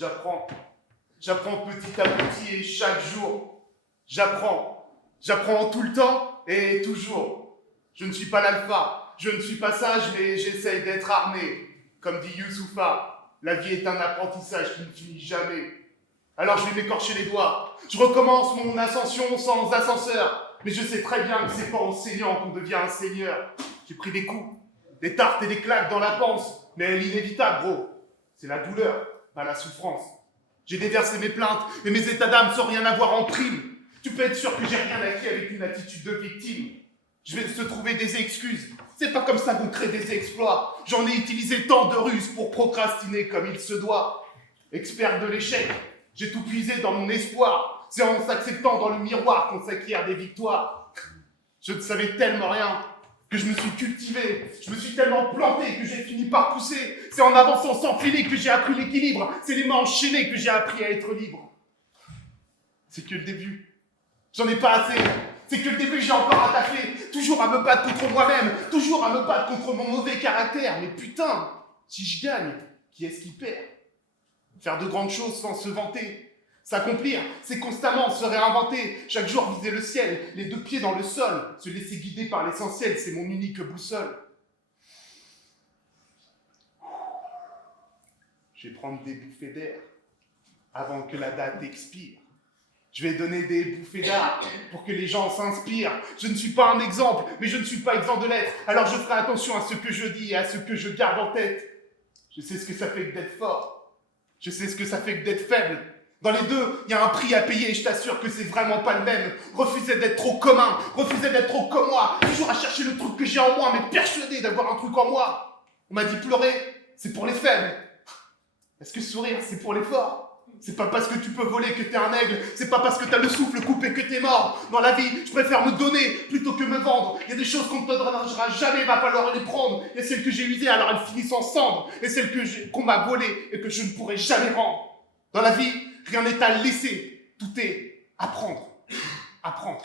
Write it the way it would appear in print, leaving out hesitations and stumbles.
J'apprends. J'apprends petit à petit et chaque jour. J'apprends. J'apprends tout le temps et toujours. Je ne suis pas l'alpha. Je ne suis pas sage, mais j'essaye d'être armé. Comme dit Youssoufa, la vie est un apprentissage qui ne finit jamais. Alors je vais m'écorcher les doigts. Je recommence mon ascension sans ascenseur. Mais je sais très bien que c'est pas en saignant qu'on devient un seigneur. J'ai pris des coups, des tartes et des claques dans la panse. Mais l'inévitable, gros, c'est la douleur, pas la souffrance. J'ai déversé mes plaintes et mes états d'âme sans rien avoir en prime. Tu peux être sûr que j'ai rien acquis avec une attitude de victime. Je vais se trouver des excuses. C'est pas comme ça qu'on crée des exploits. J'en ai utilisé tant de ruses pour procrastiner comme il se doit. Expert de l'échec, j'ai tout puisé dans mon espoir. C'est en s'acceptant dans le miroir qu'on s'acquiert des victoires. Je ne savais tellement rien que je me suis cultivé. Je me suis tellement planté que j'ai fini par pousser. C'est en avançant sans filer que j'ai appris l'équilibre. C'est les mains enchaînées que j'ai appris à être libre. C'est que le début. J'en ai pas assez. C'est que le début, j'ai encore à taffer. Toujours à me battre contre moi-même. Toujours à me battre contre mon mauvais caractère. Mais putain, si je gagne, qui est-ce qui perd? Faire de grandes choses sans se vanter. S'accomplir, c'est constamment se réinventer. Chaque jour viser le ciel, les deux pieds dans le sol. Se laisser guider par l'essentiel, c'est mon unique boussole. Je vais prendre des bouffées d'air avant que la date expire. Je vais donner des bouffées d'art pour que les gens s'inspirent. Je ne suis pas un exemple, mais je ne suis pas exempt de l'être. Alors je ferai attention à ce que je dis et à ce que je garde en tête. Je sais ce que ça fait que d'être fort. Je sais ce que ça fait que d'être faible. Dans les deux, il y a un prix à payer et je t'assure que c'est vraiment pas le même. Refuser d'être trop commun, refuser d'être trop comme moi. Toujours à chercher le truc que j'ai en moi, mais persuadé d'avoir un truc en moi. On m'a dit pleurer, c'est pour les faibles. Est-ce que sourire, c'est pour les forts? C'est pas parce que tu peux voler que t'es un aigle, c'est pas parce que t'as le souffle coupé que t'es mort. Dans la vie, je préfère me donner plutôt que me vendre. Il y a des choses qu'on ne te donnera jamais, va falloir les prendre. Il y a celles que j'ai usées, alors elles finissent en cendres. Et celles qu'on m'a volées et que je ne pourrai jamais rendre. Dans la vie, rien n'est à laisser, tout est à prendre. À prendre.